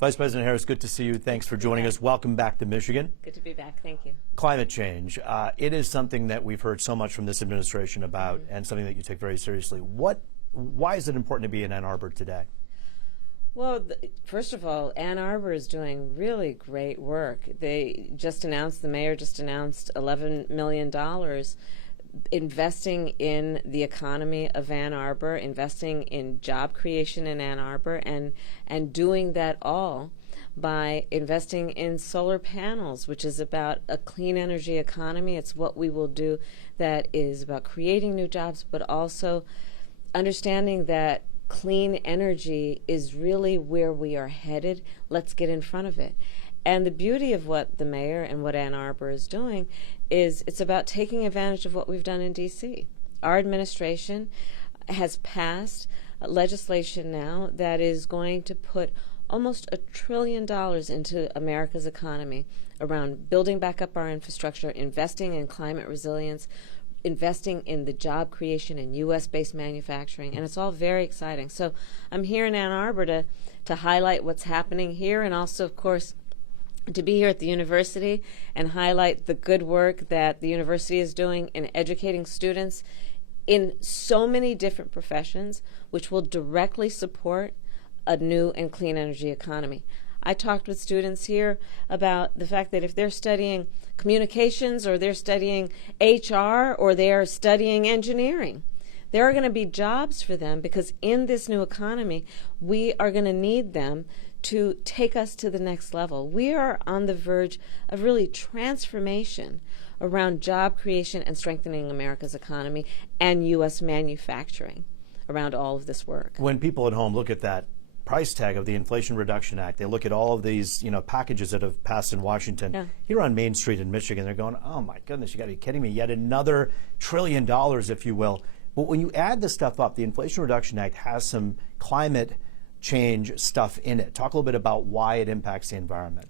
Vice President Harris, good to see you. Thanks for joining us. Welcome back to Michigan. Good to be back. Thank you. Climate change. It is something that we've heard so much from this administration about, and something that you take very seriously. Why is it important to be in Ann Arbor today? Well, first of all, Ann Arbor is doing really great work. They just announced, the mayor just announced $11 million investing in the economy of Ann Arbor, investing in job creation in Ann Arbor, and doing that all by investing in solar panels, which is about a clean energy economy. It's what we will do that is about creating new jobs, but also understanding that clean energy is really where we are headed. Let's get in front of it. And the beauty of what the mayor and what Ann Arbor is doing is it's about taking advantage of what we've done in D.C. Our administration has passed legislation now that is going to put almost $1 trillion into America's economy around building back up our infrastructure, investing in climate resilience, investing in the job creation and U.S.-based manufacturing, and it's all very exciting. So I'm here in Ann Arbor to highlight what's happening here, and also, of course, to be here at the university and highlight the good work that the university is doing in educating students in so many different professions, which will directly support a new and clean energy economy. I talked with students here about the fact that if they're studying communications or they're studying HR or they're studying engineering, there are going to be jobs for them, because in this new economy, we are going to need them to take us to the next level. We are on the verge of really transformation around job creation and strengthening America's economy and U.S. manufacturing around all of this work. When people at home look at that price tag of the Inflation Reduction Act, they look at all of these, packages that have passed in Washington. Here on Main Street in Michigan, they're going, oh my goodness, you got to be kidding me, yet another $1 trillion, if you will. But when you add this stuff up, the Inflation Reduction Act has some climate change stuff in it. Talk a little bit about why it impacts the environment.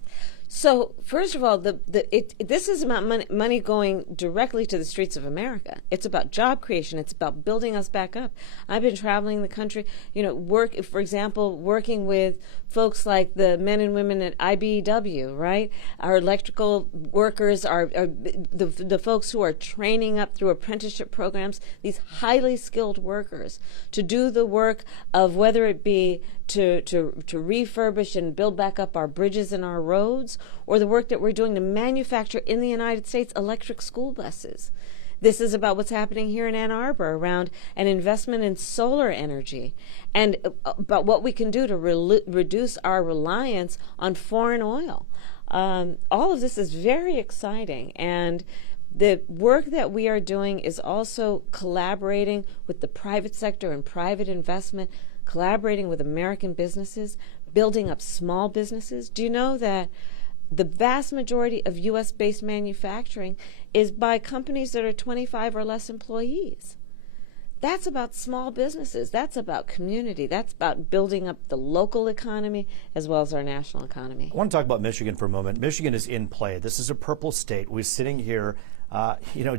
So, first of all, this is about money going directly to the streets of America. It's about job creation. It's about building us back up. I've been traveling the country, for example, working with folks like the men and women at IBEW, right? Our electrical workers, the folks who are training up through apprenticeship programs, these highly skilled workers to do the work of whether it be to refurbish and build back up our bridges and our roads, or the work that we're doing to manufacture in the United States electric school buses. This is about what's happening here in Ann Arbor around an investment in solar energy, and about what we can do to reduce our reliance on foreign oil. All of this is very exciting, and the work that we are doing is also collaborating with the private sector and private investment, collaborating with American businesses, building up small businesses. Do you know that the vast majority of U.S.-based manufacturing is by companies that are 25 or less employees? That's about small businesses. That's about community. That's about building up the local economy as well as our national economy. I want to talk about Michigan for a moment. Michigan is in play. This is a purple state. We're sitting here,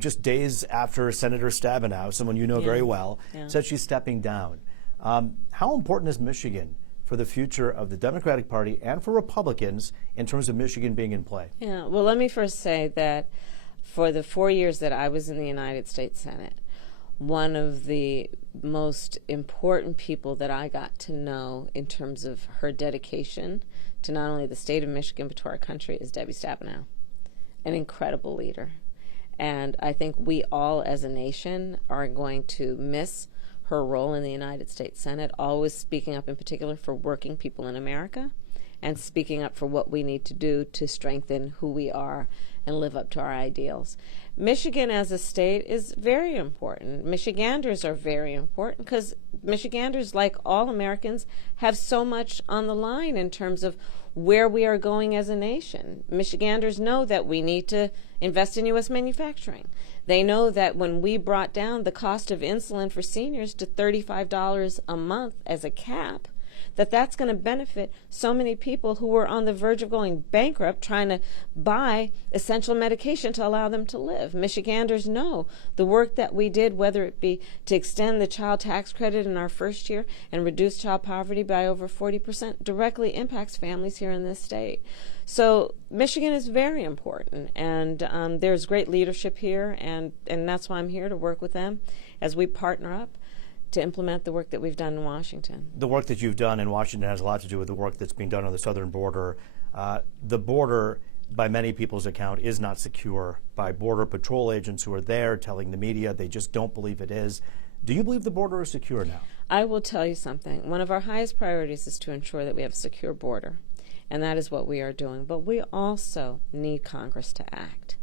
just days after Senator Stabenow, someone you know very well, said she's stepping down. How important is Michigan for the future of the Democratic Party and for Republicans in terms of Michigan being in play? Yeah, well, let me first say that for the 4 years that I was in the United States Senate, one of the most important people that I got to know in terms of her dedication to not only the state of Michigan but to our country is Debbie Stabenow, an incredible leader. And I think we all as a nation are going to miss her role in the United States Senate, always speaking up in particular for working people in America and speaking up for what we need to do to strengthen who we are and live up to our ideals. Michigan as a state is very important. Michiganders are very important because Michiganders, like all Americans, have so much on the line in terms of where we are going as a nation. Michiganders know that we need to invest in U.S. manufacturing. They know that when we brought down the cost of insulin for seniors to $35 a month as a cap, that's going to benefit so many people who were on the verge of going bankrupt trying to buy essential medication to allow them to live. Michiganders know the work that we did, whether it be to extend the child tax credit in our first year and reduce child poverty by over 40%, directly impacts families here in this state. So Michigan is very important, and there's great leadership here, and that's why I'm here to work with them as we partner up to implement the work that we've done in Washington. The work that you've done in Washington has a lot to do with the work that's being done on the southern border. The border, by many people's account, is not secure. By Border Patrol agents who are there telling the media they just don't believe it is. Do you believe the border is secure now? I will tell you something. One of our highest priorities is to ensure that we have a secure border, and that is what we are doing. But we also need Congress to act.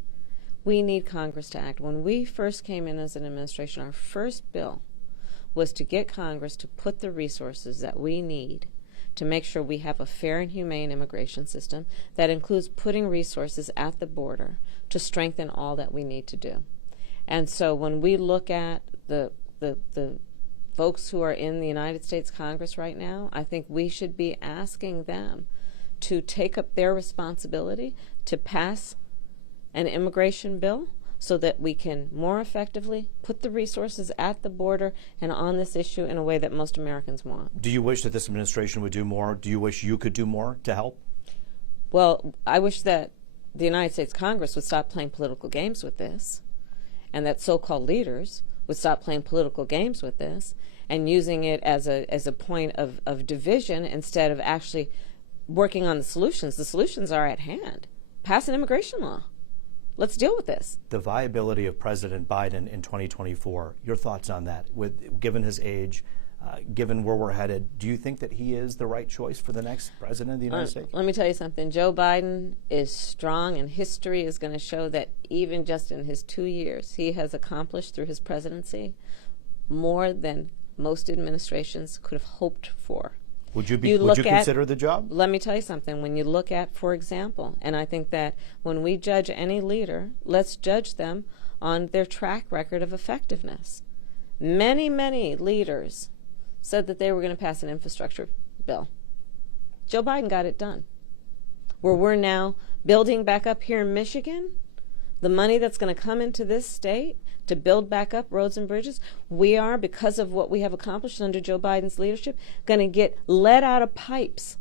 We need Congress to act. When we first came in as an administration, our first bill was to get Congress to put the resources that we need to make sure we have a fair and humane immigration system that includes putting resources at the border to strengthen all that we need to do. And so when we look at the folks who are in the United States Congress right now, I think we should be asking them to take up their responsibility to pass an immigration bill so that we can more effectively put the resources at the border and on this issue in a way that most Americans want. Do you wish that this administration would do more? Do you wish you could do more to help? Well, I wish that the United States Congress would stop playing political games with this, and that so-called leaders would stop playing political games with this and using it as a point of division instead of actually working on the solutions. The solutions are at hand. Pass an immigration law. Let's deal with this. The viability of President Biden in 2024, your thoughts on that? Given his age, given where we're headed, do you think that he is the right choice for the next president of the United States? Let me tell you something. Joe Biden is strong, and history is going to show that even just in his 2 years, he has accomplished through his presidency more than most administrations could have hoped for. Would you consider the job? Let me tell you something. When you look at, for example, and I think that when we judge any leader, let's judge them on their track record of effectiveness. Many, many leaders said that they were going to pass an infrastructure bill. Joe Biden got it done. Where we're now building back up here in Michigan, the money that's going to come into this state to build back up roads and bridges, we are, because of what we have accomplished under Joe Biden's leadership, going to get lead out of pipes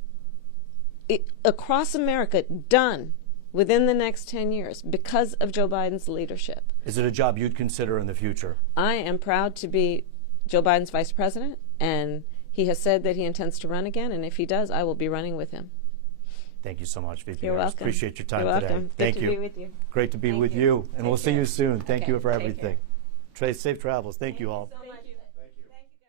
across America done within the next 10 years because of Joe Biden's leadership. Is it a job you'd consider in the future? I am proud to be Joe Biden's vice president, and he has said that he intends to run again, and if he does, I will be running with him. Thank you so much, VP. You're welcome. Appreciate your time You're today. welcome. Thank Good you. to be with you. Great to be Thank with you. you. And Take we'll see care. you soon. Thank Okay. you for Take everything. care. Safe travels. Thank you all.